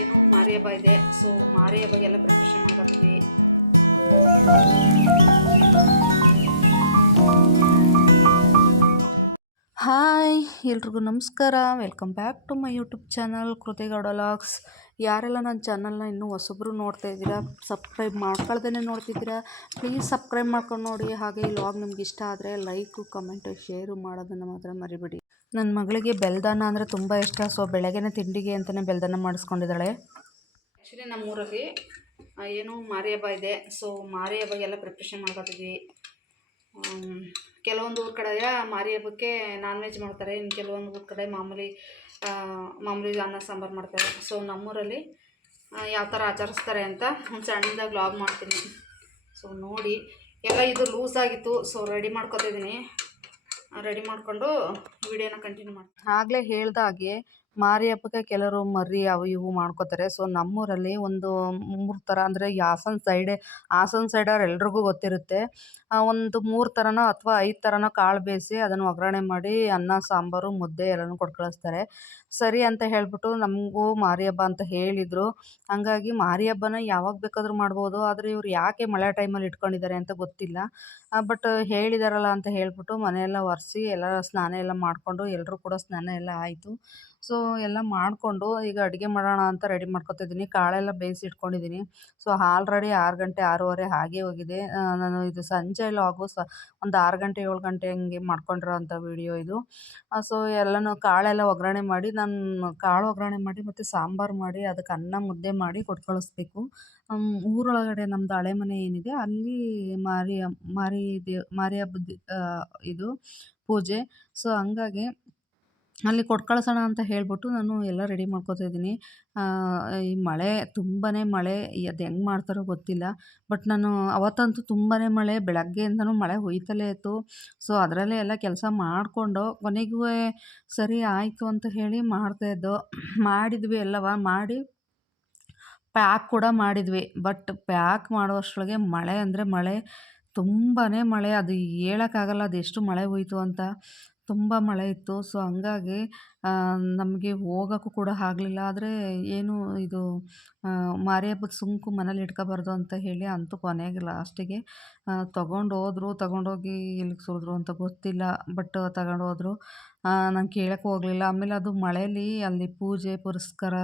ಏನು ಮಾರಿ ಹಬ್ಬ ಇದೆ ಸೊ ಮಾರಿ ಹಬ್ಬಗೆಲ್ಲ ಪ್ರಿಪ್ರೇಷನ್ ಮಾಡಿದ್ವಿ ಹಾಯ್ ಎಲ್ರಿಗೂ ನಮಸ್ಕಾರ. Welcome back to my YouTube channel Kriti Gowda logs ಯಾರೆಲ್ಲ ನನ್ನ ಚಾನಲ್ನ ಇನ್ನೂ ಹೊಸಬ್ರು ನೋಡ್ತಾ ಇದ್ದೀರಾ ಸಬ್ಸ್ಕ್ರೈಬ್ ಮಾಡ್ಕೊಳ್ದೇ ನೋಡ್ತಿದ್ದೀರಾ ಪ್ಲೀಸ್ ಸಬ್ಸ್ಕ್ರೈಬ್ ಮಾಡ್ಕೊಂಡು ನೋಡಿ. ಹಾಗೆ ಈ ಲಾಗ್ ನಿಮ್ಗೆ ಇಷ್ಟ ಆದರೆ ಲೈಕು ಕಮೆಂಟು ಶೇರು ಮಾಡೋದನ್ನು ಮಾತ್ರ ಮರಿಬೇಡಿ. ನನ್ನ ಮಗಳಿಗೆ ಬೆಲ್ದಾನ ಅಂದರೆ ತುಂಬ ಇಷ್ಟ. ಸೊ ಬೆಳಗ್ಗೆನೇ ತಿಂಡಿಗೆ ಅಂತಲೇ ಬೆಲ್ದಾನ ಮಾಡಿಸ್ಕೊಂಡಿದ್ದಾಳೆ. ಆ್ಯಕ್ಚುಲಿ ನಮ್ಮೂರಲ್ಲಿ ಊರಲ್ಲಿ ಏನು ಮಾರಿ ಹಬ್ಬ ಇದೆ ಸೊ ಮಾರಿ ಹಬ್ಬಗೆಲ್ಲ ಪ್ರಿಪ್ರೇಷನ್ ಮಾಡ್ಕೊತಿದ್ವಿ ಕೆಲವೊಂದು ಊರ ಕಡೆ ಮಾರಿ ಹಬ್ಬಕ್ಕೆ ನಾನ್ ವೆಜ್ ಮಾಡ್ತಾರೆ. ಇನ್ನು ಕೆಲವೊಂದು ಊರ ಕಡೆ ಮಾಮೂಲಿ ಮಾಮೂಲಿ ಅನ್ನ ಸಾಂಬಾರು ಮಾಡ್ತಾರೆ. ಸೊ ನಮ್ಮೂರಲ್ಲಿ ಯಾವ ಥರ ಆಚರಿಸ್ತಾರೆ ಅಂತ ಒಂದು ಸಣ್ಣದಾಗಿ ವ್ಲಾಗ್ ಮಾಡ್ತೀನಿ. ಸೊ ನೋಡಿ. ಎಲ್ಲ ಇದು ಲೂಸ್ ಆಗಿತ್ತು. So ready ಮಾಡ್ಕೊತಿದ್ದೀನಿ. ರೆಡಿ ಮಾಡ್ಕೊಂಡು ವಿಡಿಯೋನ ಕಂಟಿನ್ಯೂ ಮಾಡ್ತೀನಿ ಆಗಲೇ ಹೇಳ್ದಾಗೆ ಮಾರಿ ಹಬ್ಬಕ್ಕೆ ಕೆಲವರು ಮರಿ ಅವು ಇವು ಮಾಡ್ಕೋತಾರೆ. ಸೊ ನಮ್ಮೂರಲ್ಲಿ ಒಂದು ಮೂರು ಥರ ಅಂದರೆ ಈ ಹಾಸನ ಸೈಡೆ ಹಾಸನ ಸೈಡವ್ರು ಎಲ್ರಿಗೂ ಗೊತ್ತಿರುತ್ತೆ. ಒಂದು ಮೂರು ಥರನೋ ಅಥವಾ ಐದು ಥರನೋ ಕಾಳು ಬೇಯಿಸಿ ಅದನ್ನು ಒಗ್ಗರಣೆ ಮಾಡಿ ಅನ್ನ, ಸಾಂಬಾರು, ಮುದ್ದೆ ಎಲ್ಲನೂ ಕೊಟ್ಟು ಕಳಿಸ್ತಾರೆ. ಸರಿ ಅಂತ ಹೇಳ್ಬಿಟ್ಟು ನಮಗೂ ಮಾರಿ ಹಬ್ಬ ಅಂತ ಹೇಳಿದರು. ಹಂಗಾಗಿ ಮಾರಿ ಹಬ್ಬನ ಯಾವಾಗ ಬೇಕಾದರೂ ಮಾಡ್ಬೋದು. ಆದರೆ ಇವ್ರು ಯಾಕೆ ಮಳೆ ಟೈಮಲ್ಲಿ ಇಟ್ಕೊಂಡಿದ್ದಾರೆ ಅಂತ ಗೊತ್ತಿಲ್ಲ. ಬಟ್ ಹೇಳಿದಾರಲ್ಲ ಅಂತ ಹೇಳ್ಬಿಟ್ಟು ಮನೆಯೆಲ್ಲ ಒರೆಸಿ ಎಲ್ಲ ಸ್ನಾನ ಎಲ್ಲ ಮಾಡಿಕೊಂಡು ಎಲ್ಲರೂ ಕೂಡ ಸ್ನಾನ ಎಲ್ಲ ಆಯಿತು. ಸೊ, ಎಲ್ಲ ಮಾಡಿಕೊಂಡು ಈಗ ಅಡುಗೆ ಮಾಡೋಣ ಅಂತ ರೆಡಿ ಮಾಡ್ಕೊತಿದ್ದೀನಿ. ಕಾಳೆಲ್ಲ ಬೇಯಿಸಿ ಇಟ್ಕೊಂಡಿದ್ದೀನಿ. ಸೊ, ಆಲ್ರೆಡಿ ಆರು ಗಂಟೆ ಆರೂವರೆ ಹಾಗೆ ಹೋಗಿದೆ. ನಾನು ಇದು ಸಂಜೆ ಲಾಗು ಸ ಒಂದು ಆರು ಗಂಟೆ ಏಳು ಗಂಟೆ ಹಂಗೆ ಮಾಡ್ಕೊಂಡಿರೋ ಅಂಥ ವಿಡಿಯೋ ಇದು. ಸೊ ಎಲ್ಲನೂ ಕಾಳೆಲ್ಲ ಒಗ್ಗರಣೆ ಮಾಡಿ, ನಾನು ಕಾಳು ಒಗ್ಗರಣೆ ಮಾಡಿ ಮತ್ತು ಸಾಂಬಾರು ಮಾಡಿ, ಅದಕ್ಕೆ ಅನ್ನ ಮುದ್ದೆ ಮಾಡಿ ಕೊಟ್ಟು ಕಳಿಸ್ಬೇಕು. ಊರೊಳಗಡೆ ನಮ್ಮದು ಹಳೆ ಮನೆ ಏನಿದೆ, ಅಲ್ಲಿ ಮಾರಿ ಮಾರಿ ದೇವ್ ಮಾರಿ ಹಬ್ಬದ ಇದು ಪೂಜೆ. ಸೊ ಹಂಗಾಗಿ ಅಲ್ಲಿ ಕೊಟ್ಟು ಅಂತ ಹೇಳ್ಬಿಟ್ಟು ನಾನು ಎಲ್ಲ ರೆಡಿ ಮಾಡ್ಕೋತಾ ಇದ್ದೀನಿ. ಈ ಮಳೆ ತುಂಬಾ ಮಳೆ ಅದು ಹೆಂಗೆ ಮಾಡ್ತಾರೋ ಗೊತ್ತಿಲ್ಲ. ಬಟ್ ನಾನು ಅವತ್ತಂತೂ ತುಂಬಾ ಮಳೆ, ಬೆಳಗ್ಗೆಯಿಂದನೂ ಮಳೆ ಹೋಯ್ತಲೇ ಇತ್ತು. ಸೊ, ಅದರಲ್ಲೇ ಎಲ್ಲ ಕೆಲಸ ಮಾಡಿಕೊಂಡು ಕೊನೆಗೂ ಸರಿ ಆಯಿತು ಅಂತ ಹೇಳಿ ಮಾಡ್ತಾಯಿದ್ದೋ ಮಾಡಿದ್ವಿ ಎಲ್ಲವ? ಮಾಡಿ ಪ್ಯಾಕ್ ಕೂಡ ಮಾಡಿದ್ವಿ. ಬಟ್ ಪ್ಯಾಕ್ ಮಾಡುವಷ್ಟರೊಳಗೆ ಮಳೆ ಅಂದರೆ ಮಳೆ ತುಂಬಾ ಮಳೆ. ಅದು ಹೇಳೋಕ್ಕಾಗಲ್ಲ ಅದೆಷ್ಟು ಮಳೆ ಹೋಯಿತು ಅಂತ. ತುಂಬ ಮಳೆ ಇತ್ತು. ಸೊ ಹಂಗಾಗಿ ನಮಗೆ ಹೋಗೋಕ್ಕೂ ಕೂಡ ಆಗಲಿಲ್ಲ. ಆದರೆ ಏನು ಇದು ಮಾರಿ ಹಬ್ಬದ ಸುಂಕು ಮನೇಲಿ ಇಟ್ಕೋಬಾರ್ದು ಅಂತ ಹೇಳಿ ಅಂತೂ ಕೊನೆಗೆ ಲಾಸ್ಟಿಗೆ ತೊಗೊಂಡು ಹೋದ್ರು ತೊಗೊಂಡೋಗಿ ಎಲ್ಲಿಗೆ ಸುರಿದ್ರು ಅಂತ ಗೊತ್ತಿಲ್ಲ. ಬಟ್ ತಗೊಂಡು ಹೋದ್ರು ನಾನು ಕೇಳೋಕ್ಕೂ ಹೋಗಲಿಲ್ಲ. ಆಮೇಲೆ ಅದು ಮಳೆಯಲ್ಲಿ ಅಲ್ಲಿ ಪೂಜೆ, ಪುರಸ್ಕಾರ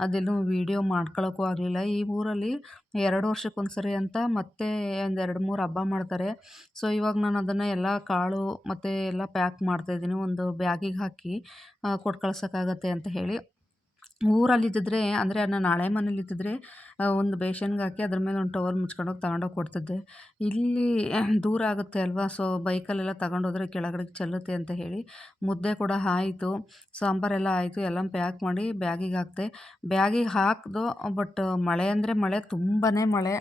ಅದೆಲ್ಲೂ ವೀಡಿಯೋ ಮಾಡ್ಕೊಳ್ಳೋಕ್ಕೂ ಆಗಲಿಲ್ಲ. ಈ ಊರಲ್ಲಿ ಎರಡು ವರ್ಷಕ್ಕೊಂದ್ಸರಿ ಅಂತ ಮತ್ತೆ ಒಂದು ಎರಡು ಮೂರು ಹಬ್ಬ ಮಾಡ್ತಾರೆ. ಸೊ, ಇವಾಗ ನಾನು ಅದನ್ನು ಎಲ್ಲ ಕಾಳು ಮತ್ತು ಎಲ್ಲ ಪ್ಯಾಕ್ ಮಾಡ್ತಾಯಿದ್ದೀನಿ ಒಂದು ಬ್ಯಾಗಿಗೆ ಹಾಕಿ ಕೊಟ್ಟು ಕಳ್ಸೋಕ್ಕಾಗತ್ತೆ ಅಂತ ಹೇಳಿ ಊರಲ್ಲಿದ್ದಿದ್ರೆ, ಅಂದರೆ ನಾನು ನಾಳೆ ಮನೇಲಿದ್ದಿದ್ರೆ ಒಂದು ಬೇಷನ್ಗೆ ಹಾಕಿ ಅದ್ರ ಮೇಲೆ ಒಂದು ಟವಲ್ ಮುಚ್ಕೊಂಡೋಗಿ ತಗೊಂಡೋಗಿ ಕೊಡ್ತಿದ್ದೆ. ಇಲ್ಲಿ ದೂರ ಆಗುತ್ತೆ ಅಲ್ವಾ? ಸೊ, ಬೈಕಲ್ಲೆಲ್ಲ ತಗೊಂಡೋದ್ರೆ ಕೆಳಗಡೆ ಚೆಲ್ಲುತ್ತೆ ಅಂತ ಹೇಳಿ ಮುದ್ದೆ ಕೂಡ ಆಯಿತು. ಸಾಂಬಾರೆಲ್ಲ ಆಯಿತು. ಎಲ್ಲ ಪ್ಯಾಕ್ ಮಾಡಿ ಬ್ಯಾಗಿಗೆ ಹಾಕಿದೆ. ಬ್ಯಾಗಿಗೆ ಹಾಕ್ದು, ಬಟ್ ಮಳೆ ಅಂದರೆ ಮಳೆ ತುಂಬಾ ಮಳೆ.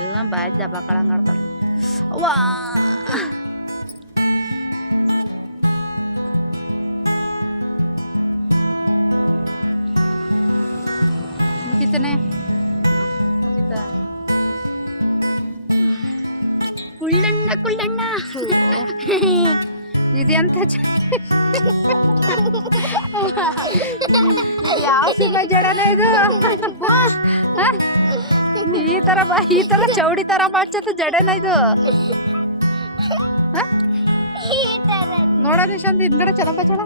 ಎಲ್ಲ ಬಾಯ್ ಆಡ್ತಾಳೆ. ವಾ ಮುಗಿತಾನೆ ಕುಳ್ಳಣ್ಣ ಕುಳ್ಳಣ್ಣ. ಇದೆಂತ ಯಾವ ಸಿನಿಮಾ ಜಡನ ಇದು? ಈ ತರ ಈ ತರ ಚೌಡಿ ತರ ಮಾಡ್ಸತ್ತ ಜಡನ ಇದು? ನೋಡ ನಿಶಾಂತ್ ಹಿಂದ್ಗಡೆ ಚೆನ್ನಾಗ್ ಬಚ್ಚಳ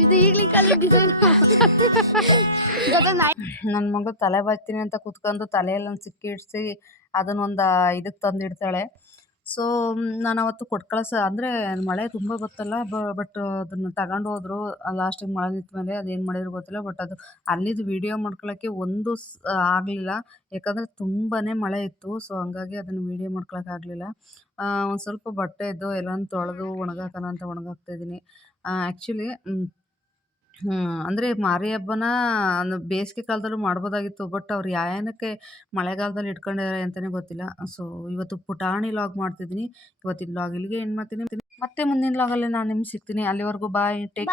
ಇದು ಡಿಸೈನ್ ನನ್ನ ಮಗಳು ತಲೆ ಬಾಚ್ತೀನಿ ಅಂತ ಕುತ್ಕೊಂಡು ತಲೆಯಲ್ಲಿ ಒಂದು ಸಿಕ್ಕಿ ಇಡ್ಸಿ ಅದನ್ನೊಂದು ಇದಕ್ಕೆ ತಂದು ಇಡ್ತಾಳೆ ಸೊ ನಾನು ಅವತ್ತು ಕೊಟ್ಟು ಕಳ್ಸ ಅಂದರೆ ಮಳೆ ತುಂಬ ಗೊತ್ತಲ್ಲ ಬಟ್ ಅದನ್ನು ತಗೊಂಡು ಹೋದ್ರು ಲಾಸ್ಟಿಗೆ ಮಳೆ ನಿಂತ ಮೇಲೆ ಅದೇನು ಮಾಡಿದ್ರು ಗೊತ್ತಿಲ್ಲ ಬಟ್ ಅದು ಅಲ್ಲಿದ್ದು ವೀಡಿಯೋ ಮಾಡ್ಕೊಳ್ಳೋಕ್ಕೆ ಒಂದು ಸ್ ಆಗಲಿಲ್ಲ. ಯಾಕಂದರೆ ತುಂಬಾ ಮಳೆ ಇತ್ತು ಸೊ ಹಂಗಾಗಿ ಅದನ್ನು ವೀಡಿಯೋ ಮಾಡ್ಕೊಳಕ್ಕಾಗಲಿಲ್ಲ ಒಂದು ಸ್ವಲ್ಪ ಬಟ್ಟೆ ಇದ್ದು ಎಲ್ಲನೂ ತೊಳೆದು ಒಣಗಾಕೋಣ ಅಂತ ಒಣಗಾಕ್ತಾಯಿದ್ದೀನಿ ಆ್ಯಕ್ಚುಲಿ ಅಂದರೆ ಮಾರಿ ಹಬ್ಬನ ಬೇಸಿಗೆ ಕಾಲದಲ್ಲೂ ಮಾಡ್ಬೋದಾಗಿತ್ತು, ಬಟ್ ಅವ್ರು ಯಾಯನಕ್ಕೆ ಮಳೆಗಾಲದಲ್ಲಿ ಇಟ್ಕೊಂಡಿದ್ದಾರೆ ಅಂತಾನೆ ಗೊತ್ತಿಲ್ಲ. ಸೊ ಇವತ್ತು ಪುಟಾಣಿ ಲಾಗ್ ಮಾಡ್ತಿದ್ದೀನಿ. ಇವತ್ತಿನ ಲಾಗ್ ಇಲ್ಲಿಗೆ ಏನು ಮಾಡ್ತೀನಿ. ಮತ್ತೆ ಮುಂದಿನ ಲಾಗಲ್ಲಿ ನಾನು ನಿಮ್ಗೆ ಸಿಗ್ತೀನಿ. ಅಲ್ಲಿವರೆಗೂ ಬಾಯ್ ಟೇಕ್